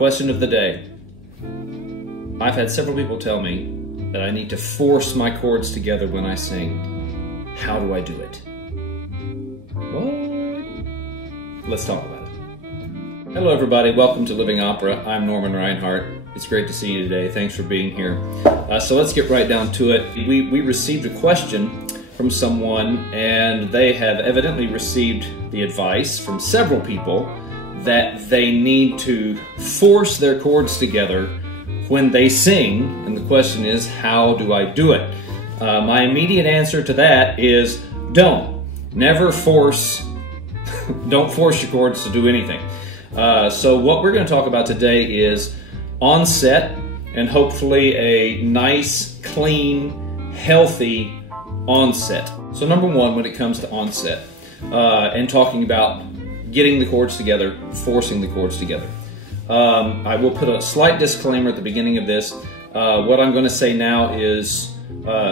Question of the day. I've had several people tell me that I need to force my chords together when I sing. How do I do it? What? Let's talk about it. Hello everybody, welcome to Living Opera. I'm Norman Reinhardt. It's great to see you today. Thanks for being here. So let's get right down to it. We received a question from someone, and they have evidently received the advice from several people that they need to force their chords together when they sing, and the question is, how do I do it? My immediate answer to that is don't. Never force, don't force your chords to do anything. So what we're going to talk about today is onset, and hopefully a nice, clean, healthy onset. So number one, when it comes to onset, and talking about getting the chords together, forcing the chords together. I will put a slight disclaimer at the beginning of this. What I'm going to say now is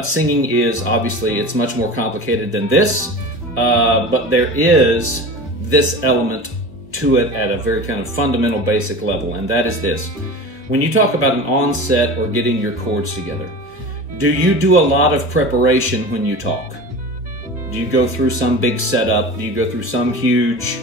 singing is obviously, it's much more complicated than this, but there is this element to it at a very kind of fundamental basic level, and that is this. When you talk about an onset or getting your chords together, do you do a lot of preparation when you talk? Do you go through some big setup? Do you go through some huge,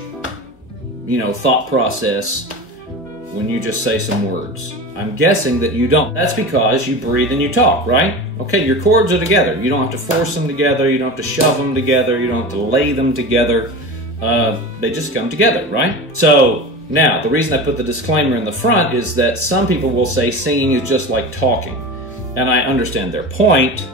thought process when you just say some words? I'm guessing that you don't. That's because you breathe and you talk, right? Okay, your chords are together. You don't have to force them together. You don't have to shove them together. You don't have to lay them together. They just come together, right? So now, the reason I put the disclaimer in the front is that some people will say singing is just like talking. And I understand their point,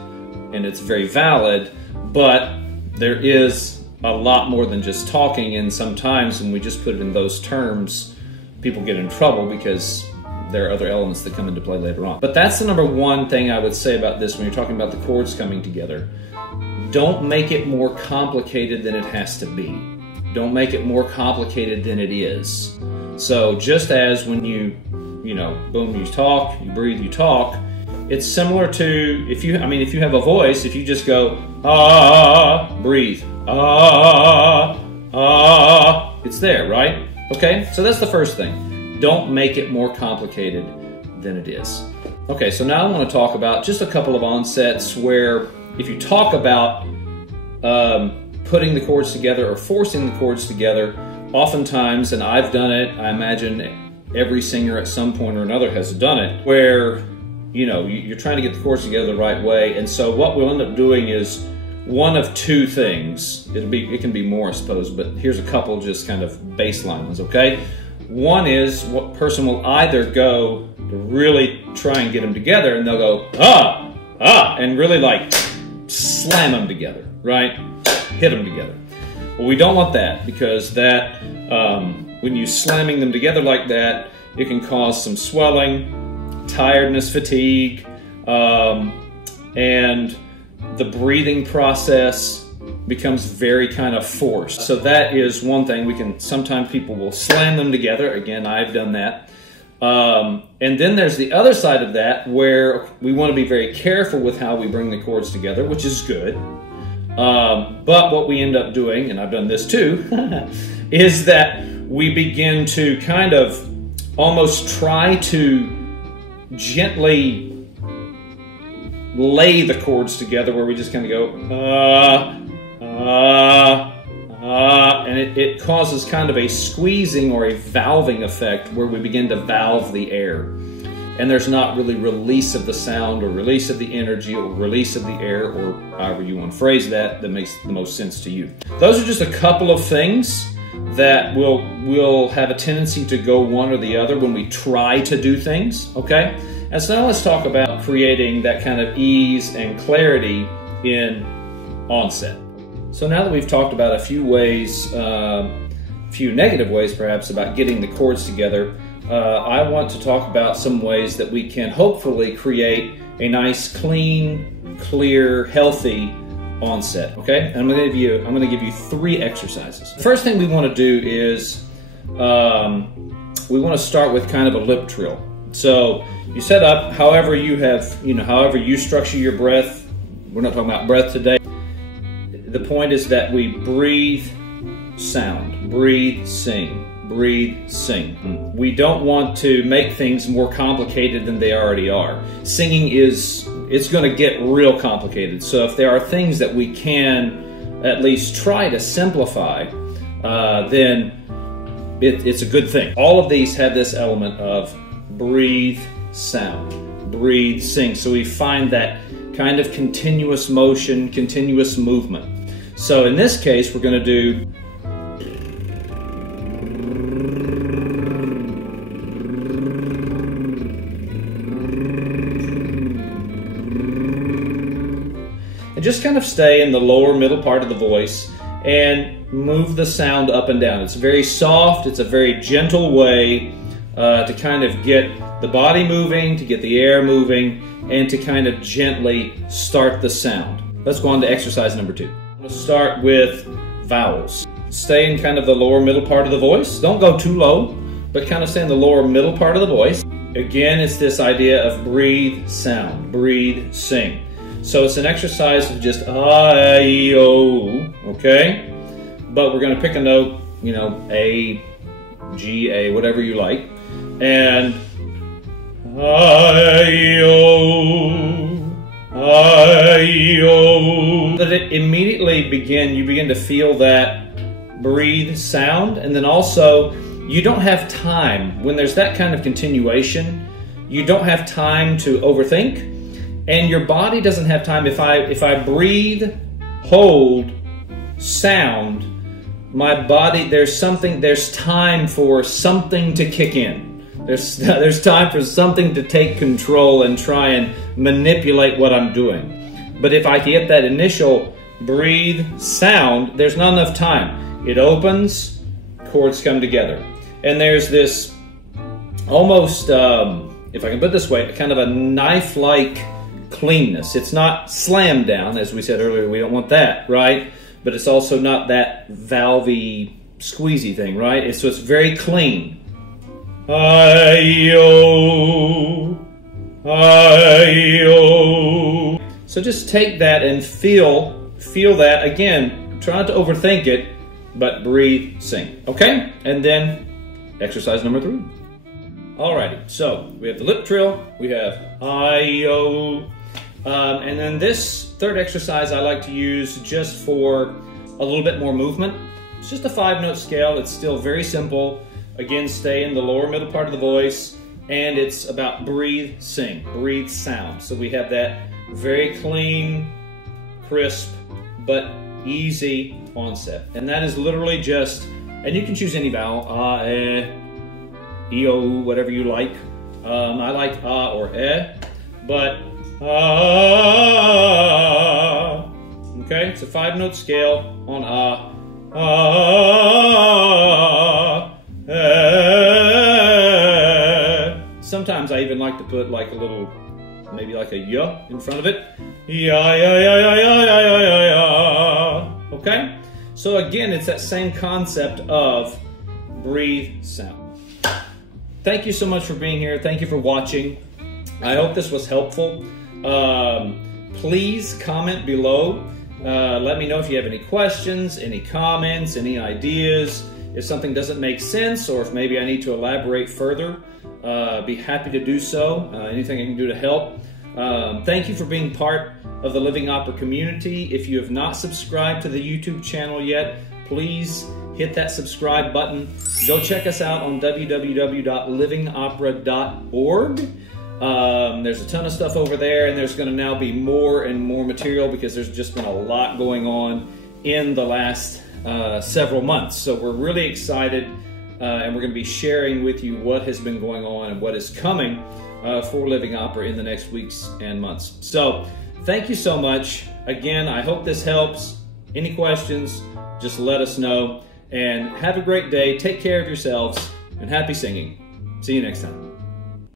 and it's very valid, but there is a lot more than just talking, and sometimes when we just put it in those terms, people get in trouble because there are other elements that come into play later on. But that's the number one thing I would say about this when you're talking about the chords coming together. Don't make it more complicated than it has to be. Don't make it more complicated than it is. So just as when you boom, you talk, you breathe, you talk, it's similar to if you have a voice, if you just go, ah, breathe, ah, ah, it's there, right? Okay, so that's the first thing. Don't make it more complicated than it is. Okay, so now I want to talk about just a couple of onsets where if you talk about putting the chords together or forcing the chords together, oftentimes, and I've done it, I imagine every singer at some point or another has done it, where you're trying to get the chords together the right way, and so what we'll end up doing is one of two things. It can be more, I suppose, but here's a couple just kind of baseline ones, okay? One is what person will either go to really try and get them together, and they'll go, ah, ah, and really like slam them together, right? Hit them together. Well, we don't want that, because that, when you're slamming them together like that, it can cause some swelling, tiredness, fatigue, and the breathing process becomes very kind of forced. So that is one thing. Sometimes people will slam them together. Again, I've done that. And then there's the other side of that where we want to be very careful with how we bring the chords together, which is good. But what we end up doing, and I've done this too, is that we begin to kind of almost try to gently lay the chords together, where we just kind of go, and it causes kind of a squeezing or a valving effect where we begin to valve the air. And there's not really release of the sound or release of the energy or release of the air, or however you want to phrase that makes the most sense to you. Those are just a couple of things that will have a tendency to go one or the other when we try to do things, okay? And so now let's talk about creating that kind of ease and clarity in onset. So now that we've talked about a few ways, few negative ways perhaps, about getting the chords together, I want to talk about some ways that we can hopefully create a nice, clean, clear, healthy onset, okay? And I'm going to give you 3 exercises. The first thing we want to do is we want to start with kind of a lip trill. So you set up however you have, however you structure your breath. We're not talking about breath today. The point is that we breathe, sound, breathe, sing, breathe, sing. We don't want to make things more complicated than they already are. Singing it's going to get real complicated. So if there are things that we can at least try to simplify, then it's a good thing. All of these have this element of breathe, sound, breathe, sing. So we find that kind of continuous motion, continuous movement. So in this case, we're going to do and just kind of stay in the lower middle part of the voice and move the sound up and down. It's very soft, it's a very gentle way to kind of get the body moving, to get the air moving, and to kind of gently start the sound. Let's go on to exercise number 2. I'm going to start with vowels. Stay in kind of the lower middle part of the voice. Don't go too low, but kind of stay in the lower middle part of the voice. Again, it's this idea of breathe, sound, breathe, sing. So it's an exercise of just I-O, okay? But we're going to pick a note, you know, A, G, A, whatever you like. And I-O, I-O. But it immediately you begin to feel that breathe sound. And then also, you don't have time. When there's that kind of continuation, you don't have time to overthink. And your body doesn't have time. If I breathe, hold, sound, my body, there's time for something to kick in. There's time for something to take control and try and manipulate what I'm doing. But if I get that initial breathe sound, there's not enough time. It opens, chords come together. And there's this almost, if I can put it this way, kind of a knife-like cleanness. It's not slammed down, as we said earlier, we don't want that, right? But it's also not that valvey, squeezy thing, right? So it's very clean. I-O, I-O. So just take that and feel that. Again, try not to overthink it, but breathe, sing, okay? And then exercise number 3. Alrighty, so we have the lip trill, we have I-O, and then this third exercise I like to use just for a little bit more movement. It's just a 5-note scale. It's still very simple. Again, stay in the lower middle part of the voice, and it's about breathe, sing, breathe, sound. So we have that very clean, crisp, but easy onset. And that is literally just, and you can choose any vowel, E-O, whatever you like. I like or but okay, it's a 5-note scale on Sometimes I even like to put like a little, maybe like a y in front of it. Ya, ya, ya, ya, ya, ya, ya, ya. Okay? So again, it's that same concept of breathe, sound. Thank you so much for being here. Thank you for watching. I hope this was helpful. Please comment below. Let me know if you have any questions, any comments, any ideas. If something doesn't make sense, or if maybe I need to elaborate further, be happy to do so. Anything I can do to help. Thank you for being part of the Living Opera community. If you have not subscribed to the YouTube channel yet, please hit that subscribe button. Go check us out on www.livingopera.org. There's a ton of stuff over there, and there's going to now be more and more material because there's just been a lot going on in the last several months. So we're really excited, and we're going to be sharing with you what has been going on and what is coming for Living Opera in the next weeks and months. So thank you so much. Again, I hope this helps. Any questions, just let us know. And have a great day. Take care of yourselves, and happy singing. See you next time.